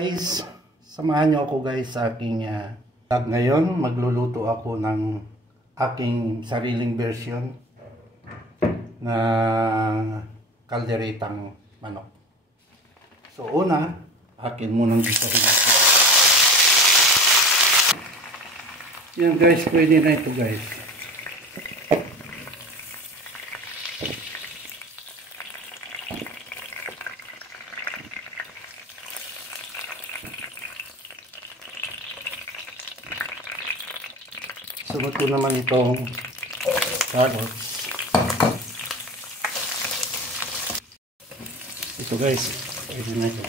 Guys, samahan niyo ako guys sa aking vlog ngayon. Magluluto ako ng aking sariling version na kalderetang manok. So una, akin munang gisahin ito. Yan guys, pwede na ito guys. Sunod ko naman itong carrots. Ito guys, pwede na ito.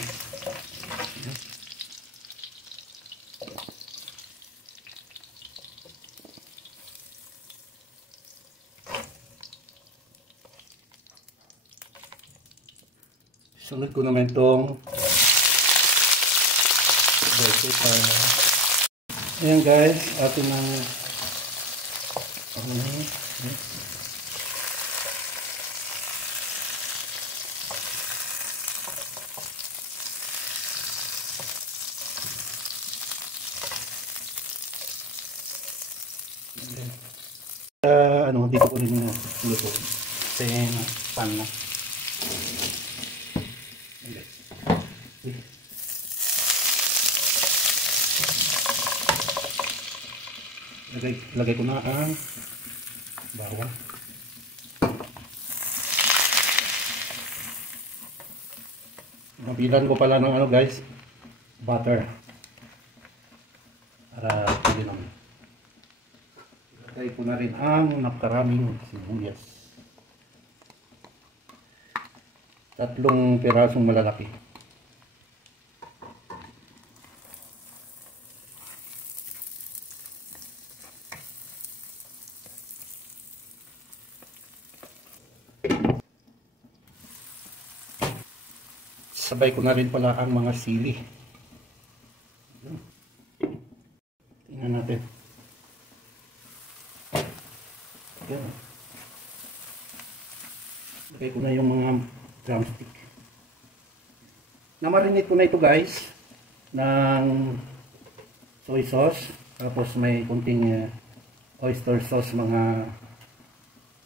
Sunod ko naman itong vegetable. Ayan guys, atin ang dito ko rin luto sa pan na. Lagay ko na ang bawang. Nabilan ko pala ng guys, butter para pwede naman. Lagay ko na rin ang nakaraming sibuyas, 3 pirasong malalaki. Sabay ko na rin pala ang mga sili. Tingnan natin. Ayan. Lagay ko na yung mga drumstick. Namarinate ko na ito guys ng soy sauce. Tapos may kunting oyster sauce, mga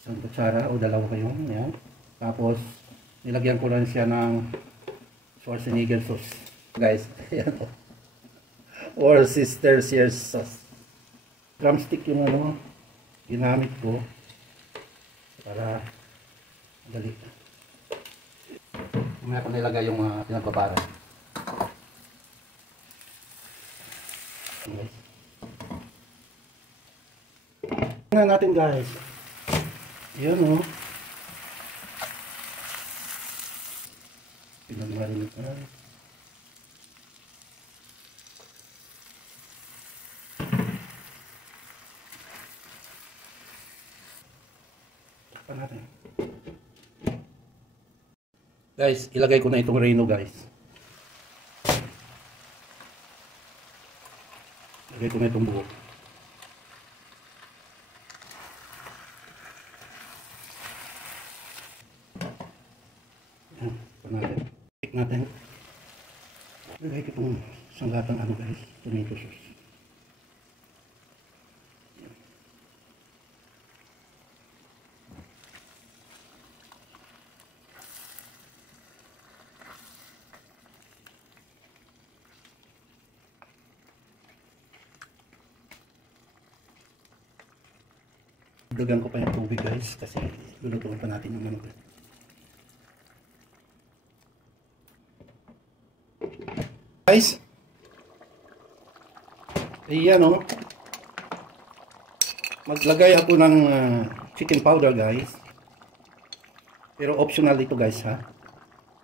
1 kutsara o 2 kayo. Ayan. Tapos nilagyan ko lang siya ng Schwarzenegger sauce guys. Ayan o. Or Sister Sears sauce. Drumstick yung ginamit ko para madali. Mamaya ko nilagay yung pinagbabaran. Okay. Tingnan natin guys. Ayan o. Pinagmarinitan. Takpan natin. Guys, ilagay ko na itong reno guys. Ilagay ko na itong buo. Natin. Lagay ko itong sanggatang guys, tomato sauce. Dagan ko pa yung tubig guys kasi lulutuin pa natin yung manok. Guys, ayan o, maglagay ako ng chicken powder guys, pero optional ito guys ha.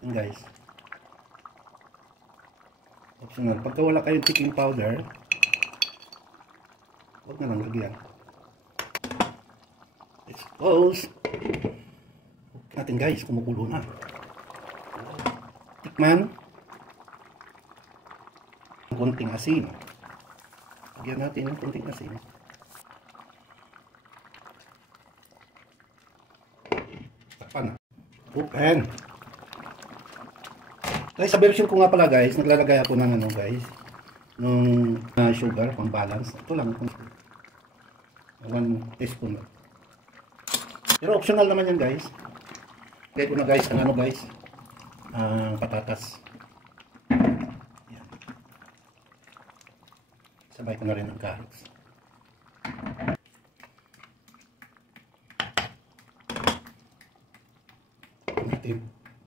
Ayan guys, optional. Pagka wala kayong chicken powder, huwag na lang lagyan. Let's close natin guys, kumukulo na. Tikman. Kunting asin. Lagyan natin ng kunting asin. Takpan. Open. Guys, sa version ko nga pala guys, naglalagay ako ng ano guys, ng sugar pang balance. Ito lang, 1 teaspoon lang. Pero optional naman yan guys. Kaya ko na guys, ang ano guys, patatas. Yan. Sabay ko na rin ang carrots.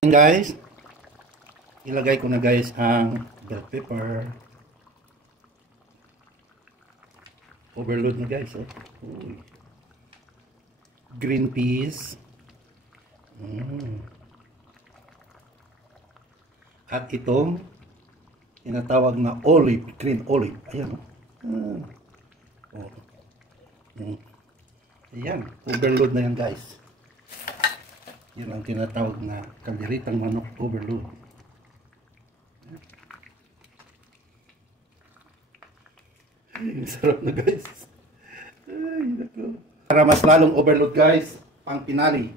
And guys, ilagay ko na guys ang bell pepper. Overload na guys. Oh. Uy. Green peas. At itong tinatawag na olive, green olive. Ayan. Ayan, overload na yan guys. Yan ang tinatawag na kalderitang manok overload. Ay, sarap na guys. Ay, nako. Para mas lalong overload guys, pang pinali.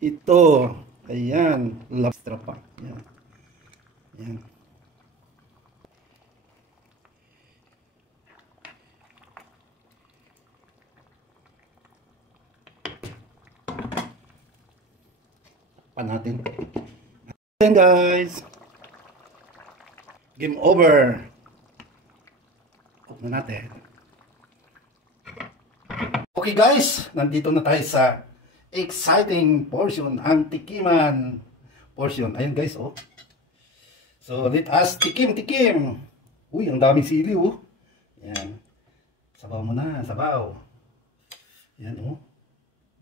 Ito, ayan, lobster pa. Ayan. Ayan. Pa natin. Ayan guys. Game over. Open natin. Okay guys, nandito na tayo sa exciting portion, ang tikiman portion. Ayun guys, oh. So, let us tikim. Uy, ang daming sili, oh. Yan. Sabaw mo na, sabaw. Yan, oh.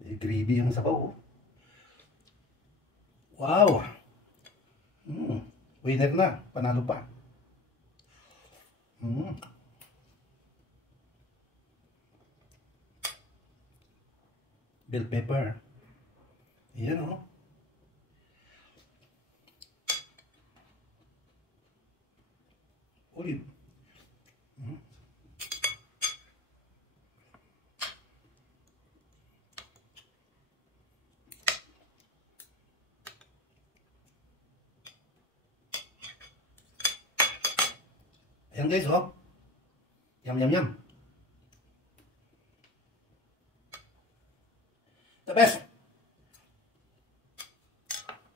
May gravy ang sabaw, oh. Wow. Winner na, panalo pa. Bell pepper. Ayan o. Olive. Ayan guys, oh. Yum. The best.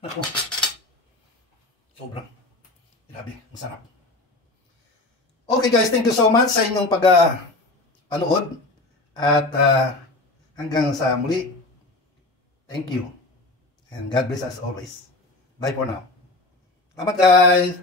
Ako. Sobrang. Grabe, ang sarap. Okay guys, thank you so much sa inyong panood. At hanggang sa muli. Thank you. And God bless us always. Bye for now. Salamat guys.